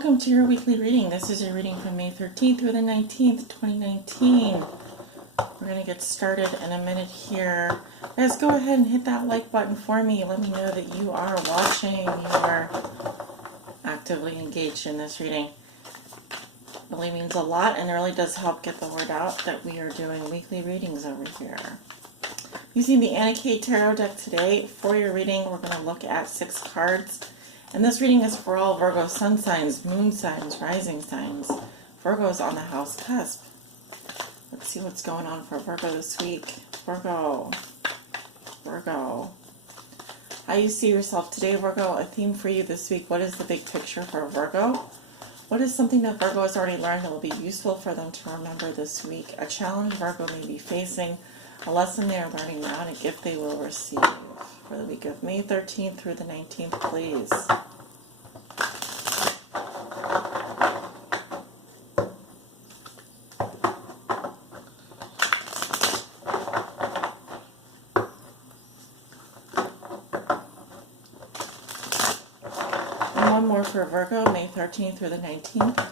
welcome to your weekly reading. This is your reading from May 13th through the 19th, 2019. We're going to get started in a minute here. Guys, go ahead and hit that like button for me. Let me know that you are watching, you are actively engaged in this reading. It really means a lot, and it really does help get the word out that we are doing weekly readings over here. Using the Anna Kay Tarot deck today for your reading, we're going to look at 6 cards. And this reading is for all Virgo sun signs, moon signs, rising signs. Virgo's on the house cusp. Let's see what's going on for Virgo this week. Virgo. How you see yourself today, Virgo? A theme for you this week. What is the big picture for Virgo? What is something that Virgo has already learned that will be useful for them to remember this week? A challenge Virgo may be facing, a lesson they are learning now, and a gift they will receive. For the week of May 13th through the 19th, please. And one more for Virgo, May 13th through the 19th.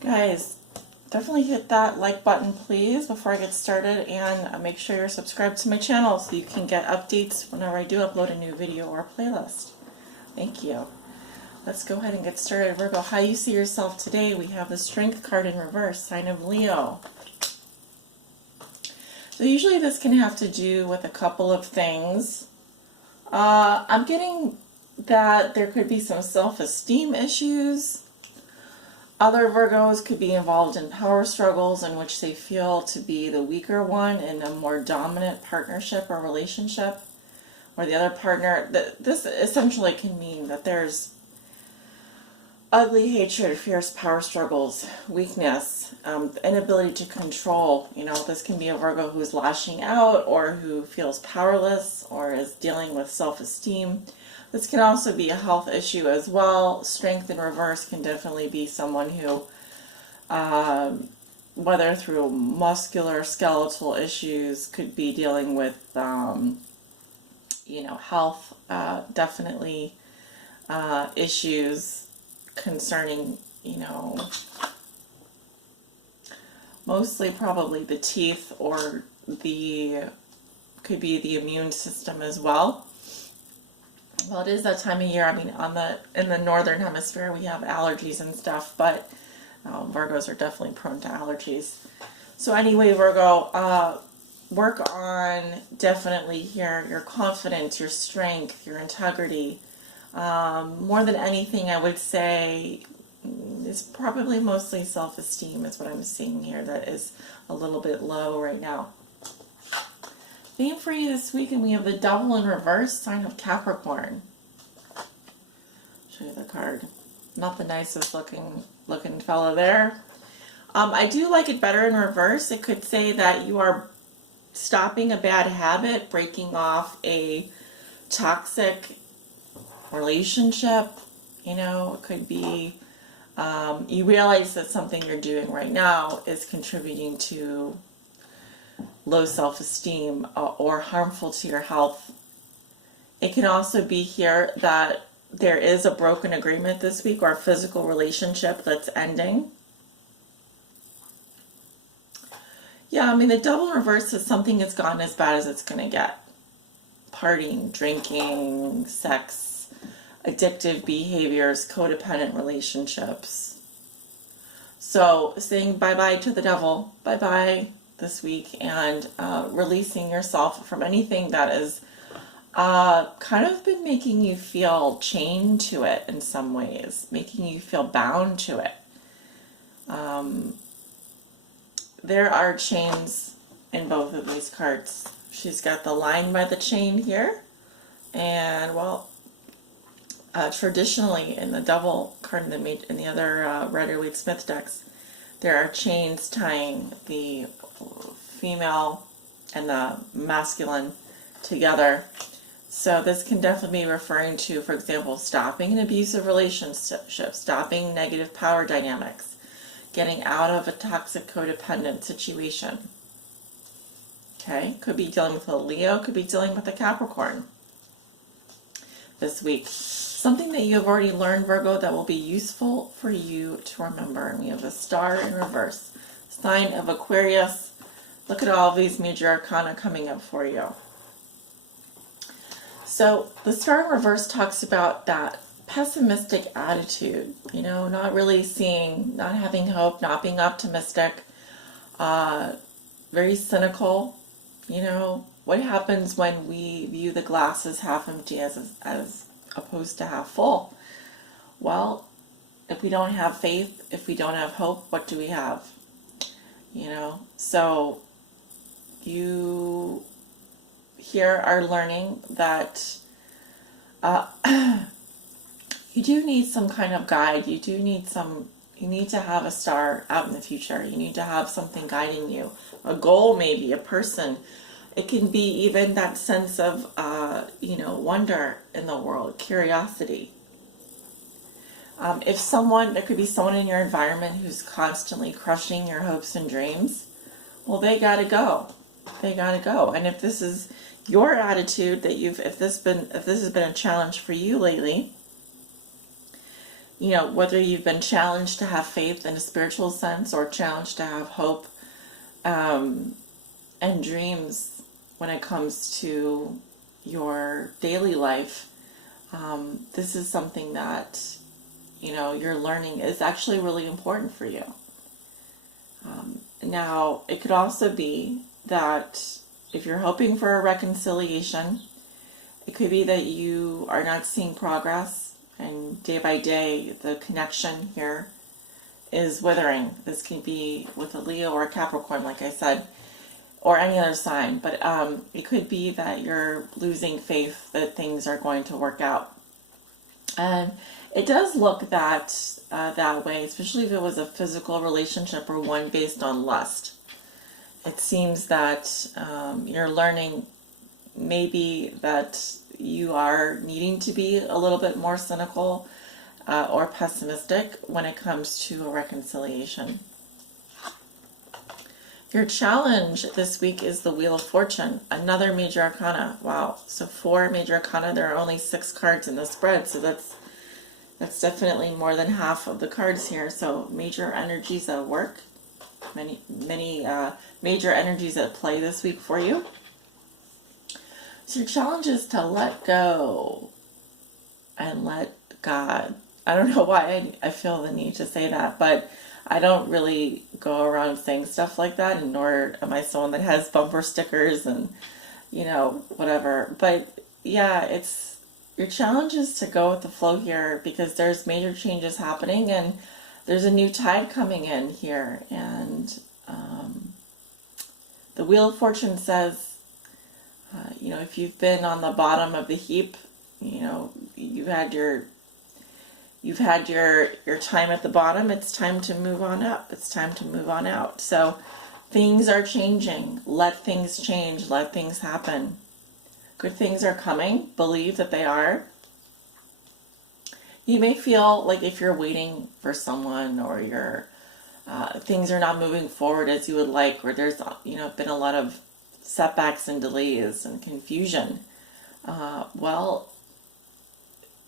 Guys, definitely hit that like button, please, before I get started, and make sure you're subscribed to my channel so you can get updates whenever I do upload a new video or playlist. Thank you. Let's go ahead and get started. Virgo, how you see yourself today? We have the Strength card in reverse, sign of Leo. So usually this can have to do with a couple of things. I'm getting that there could be some self-esteem issues. Other Virgos could be involved in power struggles in which they feel to be the weaker one in a more dominant partnership or relationship, where the other partner, this essentially can mean that there's ugly hatred, fierce power struggles, weakness, inability to control. You know, this can be a Virgo who's lashing out or who feels powerless or is dealing with self-esteem. This can also be a health issue as well. Strength in reverse can definitely be someone who, whether through muscular, skeletal issues, could be dealing with, health, definitely issues concerning, mostly probably the teeth, or could be the immune system as well. Well, it is that time of year. I mean, in the northern hemisphere, we have allergies and stuff, but Virgos are definitely prone to allergies. So anyway, Virgo, work on definitely here your confidence, your strength, your integrity. More than anything, I would say is probably mostly self-esteem is what I'm seeing here. That is a little bit low right now. Theme for you this week, and we have the Devil in reverse, sign of Capricorn. Show you the card. Not the nicest looking fellow there. I do like it better in reverse. It could say that you are stopping a bad habit, breaking off a toxic relationship. It could be you realize that something you're doing right now is contributing to low self-esteem or harmful to your health. It can also be here that there is a broken agreement this week or a physical relationship that's ending. Yeah, I mean, the Devil in reverse is something that's gotten as bad as it's going to get. Partying, drinking, sex, addictive behaviors, codependent relationships. So saying bye-bye to the devil, bye-bye this week, and releasing yourself from anything that is kind of been making you feel chained to it in some ways, making you feel bound to it. There are chains in both of these cards. She's got the Lion by the chain here, and traditionally in the Devil card in the other Rider-Waite-Smith decks, there are chains tying the female and the masculine together. So this can definitely be referring to, for example, stopping an abusive relationship, stopping negative power dynamics, getting out of a toxic codependent situation. Okay, could be dealing with a Leo, could be dealing with a Capricorn this week. Something that you have already learned, Virgo, that will be useful for you to remember. And we have the Star in reverse, sign of Aquarius. Look at all these major arcana coming up for you. So the Star in reverse talks about that pessimistic attitude, you know, not really seeing, not having hope, not being optimistic, very cynical. You know, what happens when we view the glass as half empty as opposed to half full? Well, if we don't have faith, if we don't have hope, what do we have? You know, so you here are learning that you do need some kind of guide. You need to have a star out in the future. You need to have something guiding you. A goal, maybe, a person. It can be even that sense of, wonder in the world, curiosity. There could be someone in your environment who's constantly crushing your hopes and dreams. Well, they gotta go. They gotta go. And if this is your attitude that if this has been a challenge for you lately, you know, whether you've been challenged to have faith in a spiritual sense or challenged to have hope and dreams when it comes to your daily life, this is something that, you know, you're learning is actually really important for you. Now, it could also be that if you're hoping for a reconciliation, it could be that you are not seeing progress, and day by day the connection here is withering. This can be with a Leo or a Capricorn, like I said, or any other sign, but it could be that you're losing faith that things are going to work out. And it does look that way, especially if it was a physical relationship or one based on lust. It seems that you're learning maybe that you are needing to be a little bit more cynical or pessimistic when it comes to a reconciliation. Your challenge this week is the Wheel of Fortune, another major arcana. Wow, so 4 major arcana. There are only 6 cards in the spread, so that's definitely more than half of the cards here. So major energies at work, many major energies at play this week for you. So your challenge is to let go and let God. I don't know why I feel the need to say that, but I don't really go around saying stuff like that, and nor am I someone that has bumper stickers and, you know, whatever. But yeah, your challenge is to go with the flow here, because there's major changes happening and there's a new tide coming in here. And the Wheel of Fortune says, you know, if you've been on the bottom of the heap, you know, you've had your time at the bottom, it's time to move on up. It's time to move on out. So things are changing. Let things change. Let things happen. Good things are coming. Believe that they are. You may feel like if you're waiting for someone, or things are not moving forward as you would like, or there's, you know, been a lot of setbacks and delays and confusion. Well,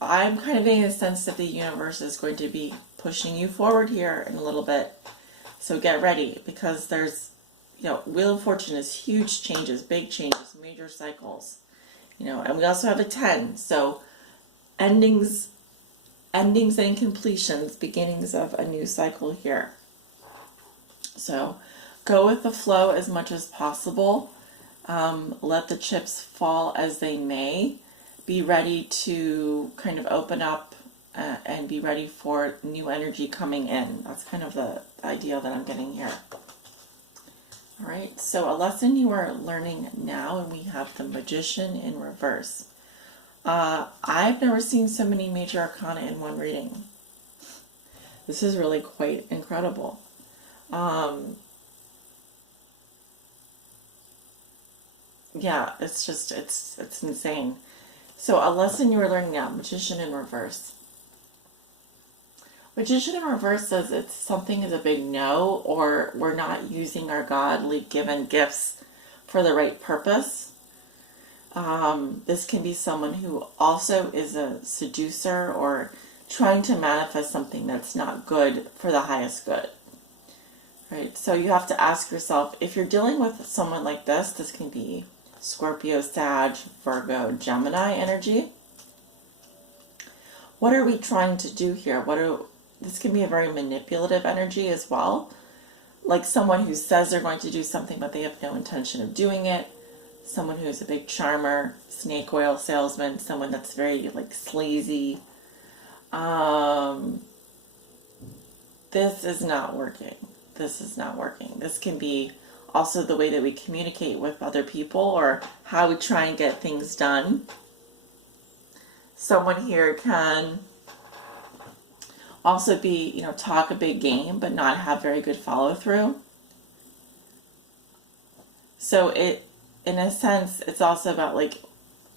I'm kind of getting the sense that the universe is going to be pushing you forward here in a little bit. So get ready, because there's, you know, Wheel of Fortune is huge changes, big changes, major cycles. You know, and we also have a 10. So endings and completions, beginnings of a new cycle here. So go with the flow as much as possible. Let the chips fall as they may. Be ready to kind of open up and be ready for new energy coming in. That's kind of the idea that I'm getting here. All right, so a lesson you are learning now, and we have the Magician in reverse. I've never seen so many major arcana in one reading. This is really quite incredible. Yeah, it's insane. So a lesson you were learning now, Magician in Reverse. Magician in Reverse says it's something is a big no, or we're not using our godly given gifts for the right purpose. This can be someone who also is a seducer or trying to manifest something that's not good for the highest good. Right? So you have to ask yourself, if you're dealing with someone like this can be Scorpio, Sag, Virgo, Gemini energy. What are we trying to do here? This can be a very manipulative energy as well. Like someone who says they're going to do something, but they have no intention of doing it. Someone who's a big charmer, snake oil salesman, someone that's very like sleazy. This is not working. This is not working. This can be also the way that we communicate with other people or how we try and get things done. Someone here can also be, talk a big game but not have very good follow through. So in a sense, it's also about like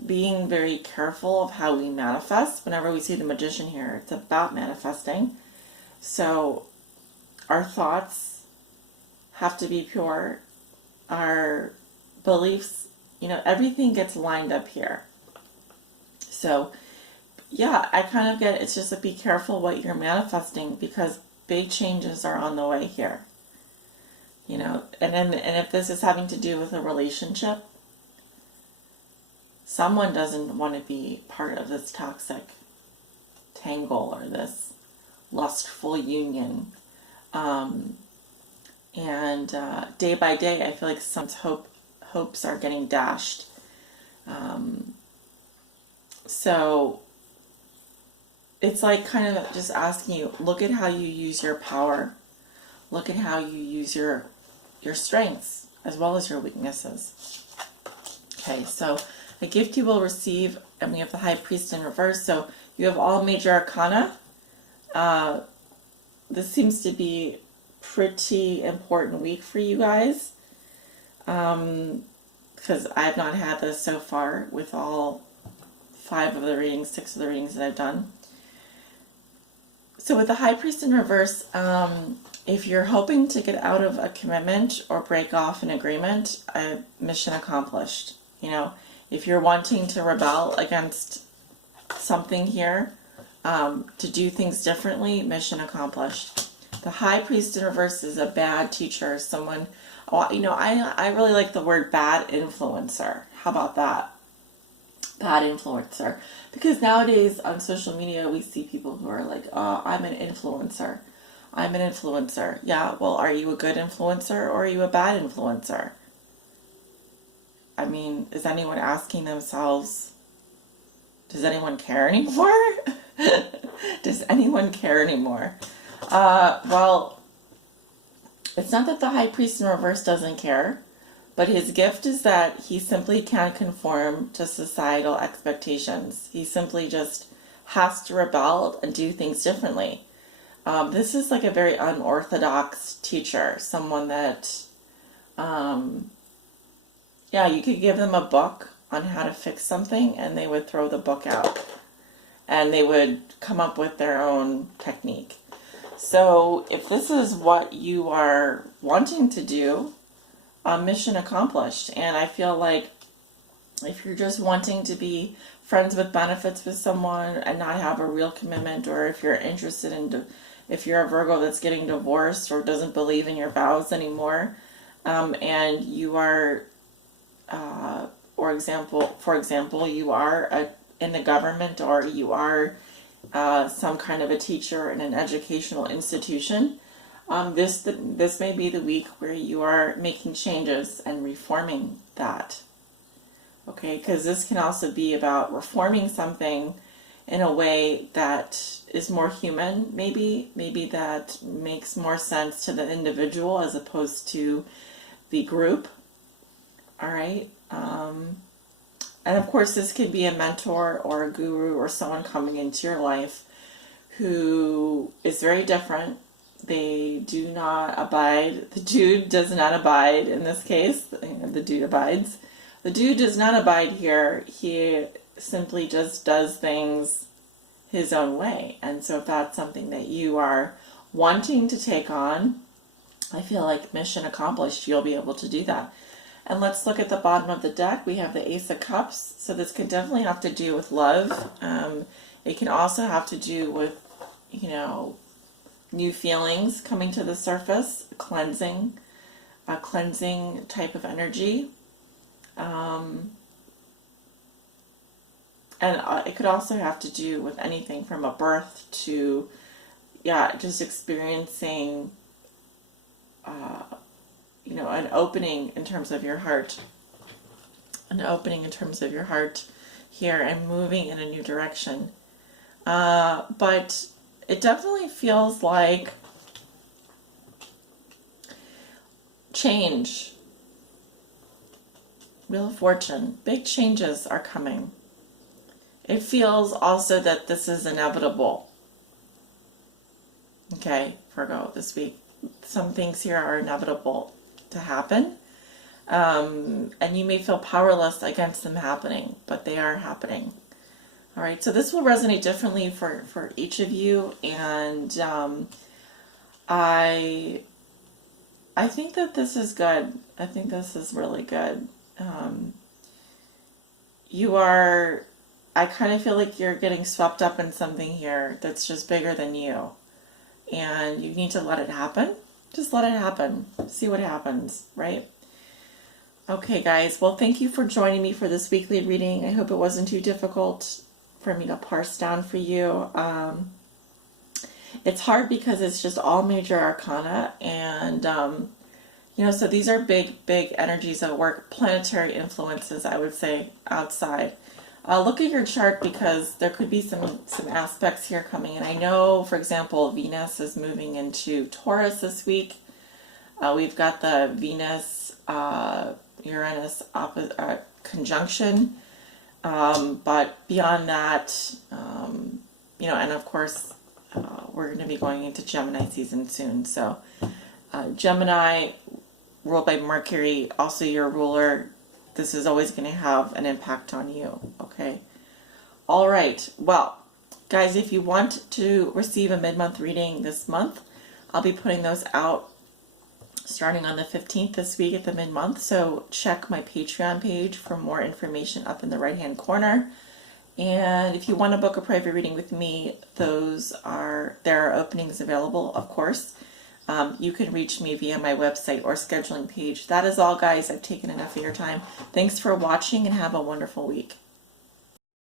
being very careful of how we manifest. Whenever we see the Magician here, it's about manifesting. So our thoughts have to be pure. Our beliefs, everything gets lined up here. So yeah, I kind of get it's just to be careful what you're manifesting because big changes are on the way here. And if this is having to do with a relationship, someone doesn't want to be part of this toxic tangle or this lustful union. And day by day, I feel like some hopes are getting dashed. So it's like kind of just asking you, look at how you use your power. Look at how you use your strengths as well as your weaknesses. Okay, so a gift you will receive, and we have the High Priest in reverse. So you have all major arcana. This seems to be pretty important week for you guys, because I've not had this so far with all 6 of the readings that I've done. So with the High Priest in reverse, if you're hoping to get out of a commitment or break off an agreement, mission accomplished. If you're wanting to rebel against something here, to do things differently, mission accomplished. The High Priest in reverse is a bad teacher, someone, I really like the word bad influencer. How about that? Bad influencer. Because nowadays on social media, we see people who are like, I'm an influencer. I'm an influencer. Yeah, well, are you a good influencer or are you a bad influencer? I mean, is anyone asking themselves, does anyone care anymore? Does anyone care anymore? Well, it's not that the High Priest in reverse doesn't care, but his gift is that he simply can't conform to societal expectations. He simply just has to rebel and do things differently. This is like a very unorthodox teacher, someone that, you could give them a book on how to fix something and they would throw the book out and they would come up with their own technique. So if this is what you are wanting to do, mission accomplished. And I feel like if you're just wanting to be friends with benefits with someone and not have a real commitment, or if you're interested in, if you're a Virgo that's getting divorced or doesn't believe in your vows anymore, and you are, for example, you are in the government, or you are some kind of a teacher in an educational institution, this may be the week where you are making changes and reforming that. Okay, because this can also be about reforming something in a way that is more human, maybe that makes more sense to the individual as opposed to the group. All right. And of course, this could be a mentor or a guru or someone coming into your life who is very different. They do not abide. The dude does not abide in this case. The dude abides. The dude does not abide here. He simply just does things his own way. And so if that's something that you are wanting to take on, I feel like mission accomplished, you'll be able to do that. And let's look at the bottom of the deck. We have the Ace of Cups. So this can definitely have to do with love. It can also have to do with, you know, new feelings coming to the surface, cleansing, a cleansing type of energy. And it could also have to do with anything from a birth to, yeah, just experiencing, you know, an opening in terms of your heart. An opening in terms of your heart here and moving in a new direction. But it definitely feels like change. Wheel of Fortune. Big changes are coming. It feels also that this is inevitable. Okay, Virgo, this week. Some things here are inevitable to happen. And you may feel powerless against them happening, but they are happening. All right, so this will resonate differently for each of you. And I think that this is good. I think this is really good. I kind of feel like you're getting swept up in something here that's just bigger than you. And you need to let it happen. Just let it happen. See what happens, right? Okay, guys. Well, thank you for joining me for this weekly reading. I hope it wasn't too difficult for me to parse down for you. It's hard because it's just all major arcana. And, you know, so these are big energies at work. Planetary influences, I would say, outside. Look at your chart because there could be some aspects here coming in. I know, for example, Venus is moving into Taurus this week. We've got the Venus Uranus conjunction. But beyond that, you know, and of course, we're going to be going into Gemini season soon. So Gemini, ruled by Mercury, also your ruler. This is always going to have an impact on you, okay? All right. Well, guys, if you want to receive a mid-month reading this month, I'll be putting those out starting on the 15th this week at the mid-month. So check my Patreon page for more information up in the right-hand corner. And if you want to book a private reading with me, there are openings available, of course. You can reach me via my website or scheduling page. That is all, guys. I've taken enough of your time. Thanks for watching and have a wonderful week.